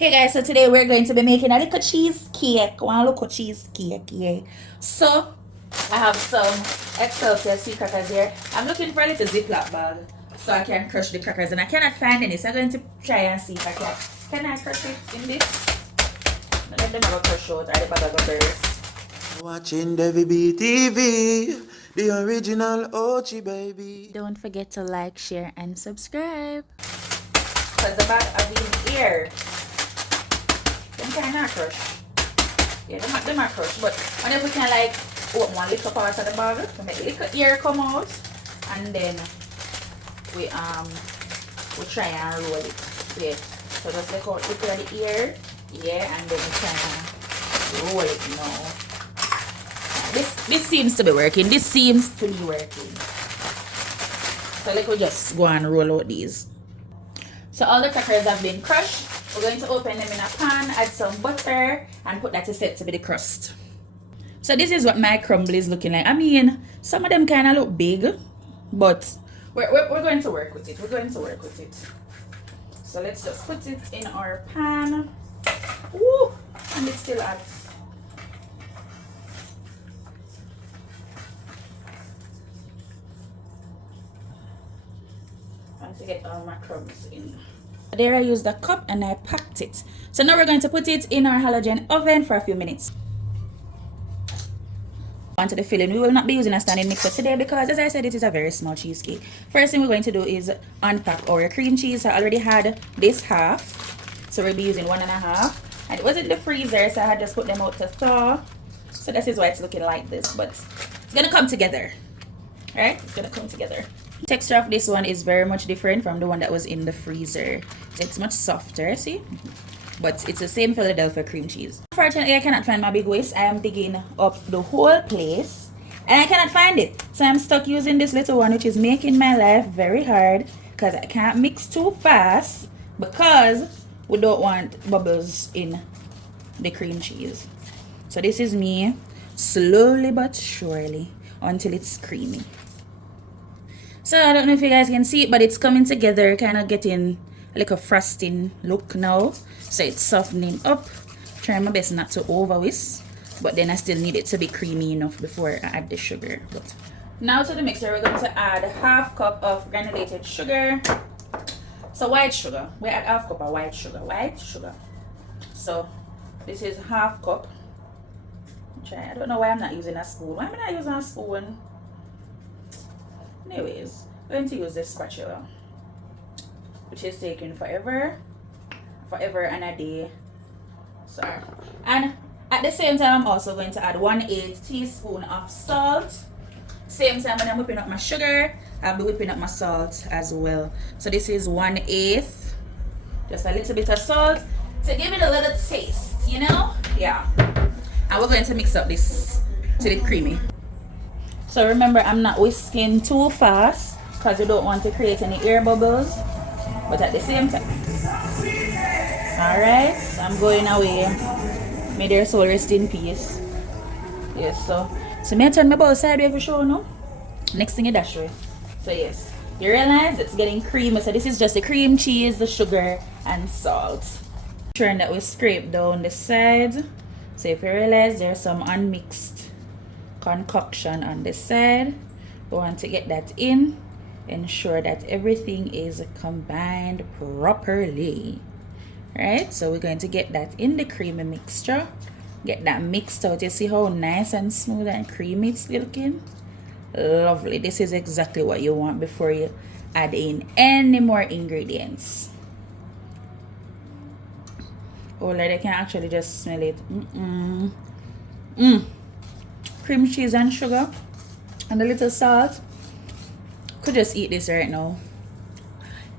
Hey guys, so today we're going to be making a little cheesecake. One little cheesecake, yeah. So I have some Excelsior sweet crackers here. I'm looking for a little Ziploc bag so I can crush the crackers, and I cannot find any, so I'm going to try and see if I can. Can I crush it in this? Let them go crush out, or the bag of berries. Watching Devi TV, the original Ochi baby. Don't forget to like, share, and subscribe. Because the bag of in here. Them kind of crush. Yeah, them are crush. But whenever we can like open one little part of the bag to make the little ear come out, and then we try and roll it. Yeah. So just take out the ear, yeah, and then we try and roll it now. This seems to be working. This seems to be working. So like we just go and roll out these. So all the crackers have been crushed. We're going to open them in a pan, add some butter, and put that to set to be the crust. So this is what my crumble is looking like. I mean, some of them kind of look big, but we're going to work with it. We're going to work with it. So let's just put it in our pan. Woo! And it's still hot. To get all my crumbs in. There I used a cup and I packed it. So now we're going to put it in our halogen oven for a few minutes. Onto the filling. We will not be using a standing mixer today because, as I said, it is a very small cheesecake. First thing we're going to do is unpack our cream cheese. I already had this half, so we'll be using 1.5, and it was in the freezer, so I had just put them out to thaw. So this is why it's looking like this, but it's gonna come together. Right? It's gonna come together. Texture of this one is very much different from the one that was in the freezer. It's much softer, see, but it's the same Philadelphia cream cheese. Unfortunately, I cannot find my big whisk. I am digging up the whole place and I cannot find it, so I'm stuck using this little one, which is making my life very hard because I can't mix too fast because we don't want bubbles in the cream cheese. So this is me slowly but surely until it's creamy. So I don't know if you guys can see it, but it's coming together, kind of getting like a frosting look now. So it's softening up. Trying my best not to over whisk, but then I still need it to be creamy enough before I add the sugar. But now to the mixer, we're going to add 1/2 cup of granulated sugar. So white sugar. We add 1/2 cup of white sugar. White sugar. So this is 1/2 cup. I don't know why I'm not using a spoon. Why am I not using a spoon? Anyways, I'm going to use this spatula, which is taking forever and a day. So, and at the same time, I'm also going to add 1/8 teaspoon of salt. Same time when I'm whipping up my sugar, I'll be whipping up my salt as well. So this is 1/8, just a little bit of salt to give it a little taste, you know? Yeah. And we're going to mix up this till it's creamy. So remember, I'm not whisking too fast because we don't want to create any air bubbles, but at the same time. Alright, I'm going away. May their soul rest in peace. Yes, so may I turn my bowl sideways for sure, no? Next thing you dash away. So yes, you realize it's getting creamy. So this is just the cream cheese, the sugar, and salt. Ensuring that we scrape down the side. So if you realize there's some unmixed concoction on the side, we want to get that in, ensure that everything is combined properly. Right, so we're going to get that in the creamy mixture, get that mixed out. You see how nice and smooth and creamy it's looking? Lovely. This is exactly what you want before you add in any more ingredients. Oh Lord, I can actually just smell it. Cream cheese and sugar and a little salt. Could just eat this right now,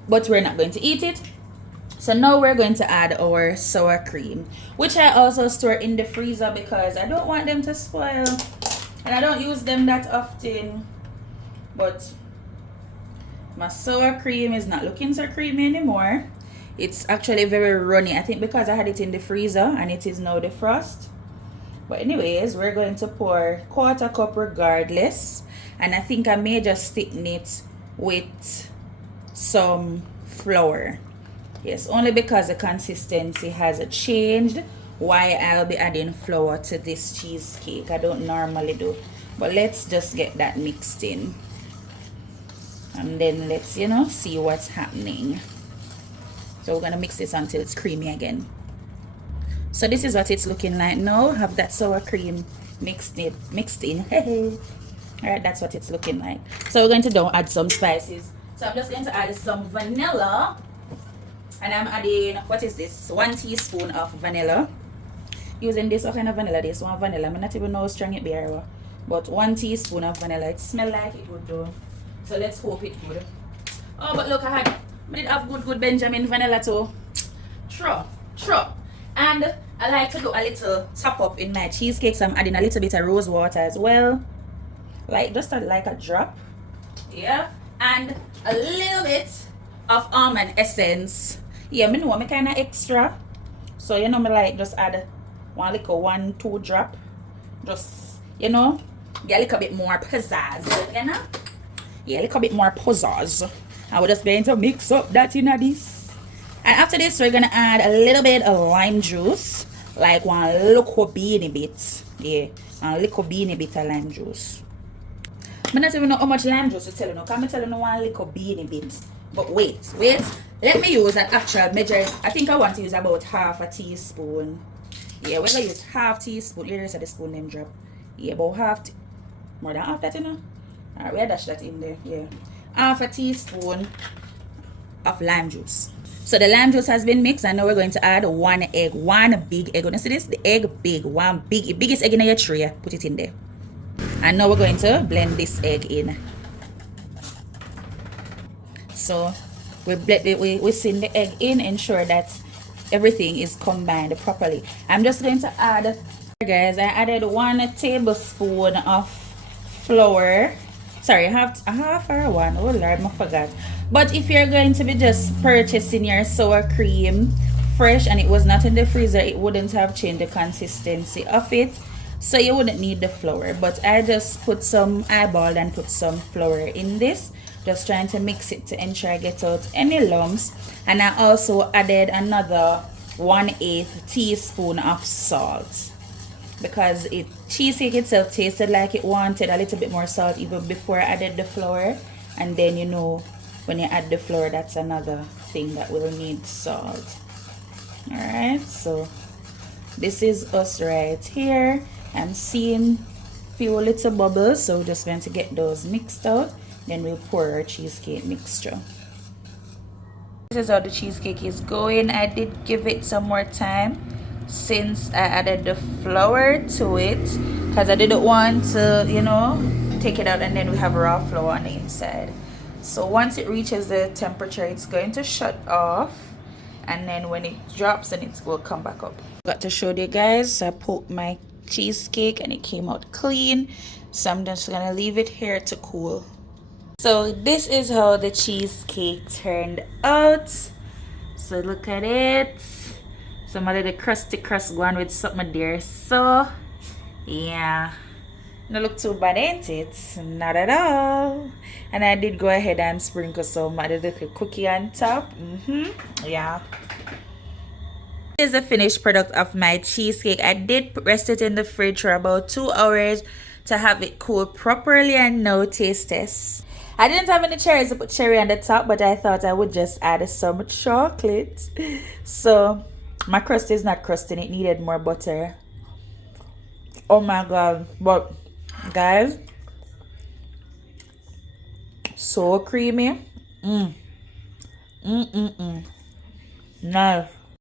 but we're not going to eat it. So now we're going to add our sour cream, which I also store in the freezer because I don't want them to spoil and I don't use them that often. But my sour cream is not looking so creamy anymore. It's actually very runny, I think because I had it in the freezer and it is now defrost. But anyways, we're going to pour 1/4 cup regardless, and I think I may just thicken it with some flour. Yes, only because the consistency has changed why I'll be adding flour to this cheesecake. I don't normally do. But let's just get that mixed in. And then let's, you know, see what's happening. So we're gonna mix this until it's creamy again. So this is what it's looking like now. Have that sour cream mixed in. Hey. Alright, that's what it's looking like. So we're going to now add some spices. So I'm just going to add some vanilla. And I'm adding, what is this? 1 teaspoon of vanilla. Using this, what kind of vanilla? This one vanilla. I'm not even know how strong it be. But 1 teaspoon of vanilla. It smells like it would do. So let's hope it would. Oh, but look, I did have good Benjamin vanilla too. True. And I like to do a little top up in my cheesecake. So I'm adding a little bit of rose water as well. Like just like a drop. Yeah. And a little bit of almond essence. Yeah, me know me kind of extra. So you know me like just add 1, 2 drop. Just, you know, get a little bit more pizzazz, you know? Yeah, a little bit more pizzazz. And we're just going to mix up that in this. And after this, we're gonna add a little bit of lime juice. Like 1 little beanie bit. Yeah, 1 little beanie bit of lime juice. I don't even know how much lime juice to tell you now. Can't tell you 1 little beanie bit. But wait. Let me use an actual measure. I think I want to use about 1/2 teaspoon. Yeah, we're gonna use 1/2 teaspoon. Here's the spoon name drop. Yeah, about more than half that, you know. Alright, we'll dash that in there. Yeah, 1/2 teaspoon of lime juice. So the lime juice has been mixed, and now we're going to add 1 egg, 1 big egg. You see this? The egg big, biggest egg in your tray. Put it in there. And now we're going to blend this egg in. So we send the egg in, ensure that everything is combined properly. I'm just going to add, guys, I added 1 tablespoon of flour. Sorry, half or 1. Oh Lord, I forgot. But if you're going to be just purchasing your sour cream fresh and it was not in the freezer, it wouldn't have changed the consistency of it. So you wouldn't need the flour. But I just put some eyeball and put some flour in this. Just trying to mix it to ensure I get out any lumps. And I also added another 1/8 teaspoon of salt. Because cheesecake itself tasted like it wanted a little bit more salt even before I added the flour. And then, you know, when you add the flour, that's another thing that will need salt. Alright, so this is us right here. I'm seeing few little bubbles, so we're just going to get those mixed out. Then we'll pour our cheesecake mixture. This is how the cheesecake is going. I did give it some more time since I added the flour to it, because I didn't want to, you know, take it out and then we have raw flour on the inside. So once it reaches the temperature, it's going to shut off, and then when it drops, then it will come back up. Got to show you guys, I poked my cheesecake and it came out clean. So I'm just gonna leave it here to cool. So this is how the cheesecake turned out. So look at it. Some of the crusty crust going with something there. So yeah, not look too bad, ain't it? Not at all. And I did go ahead and sprinkle some of the little cookie on top. Yeah. This is the finished product of my cheesecake. I did rest it in the fridge for about 2 hours to have it cool properly, and no taste test. I didn't have any cherries to put cherry on the top, but I thought I would just add some chocolate. So my crust is not crusting, it needed more butter. Oh my god. But guys, so creamy. Nice.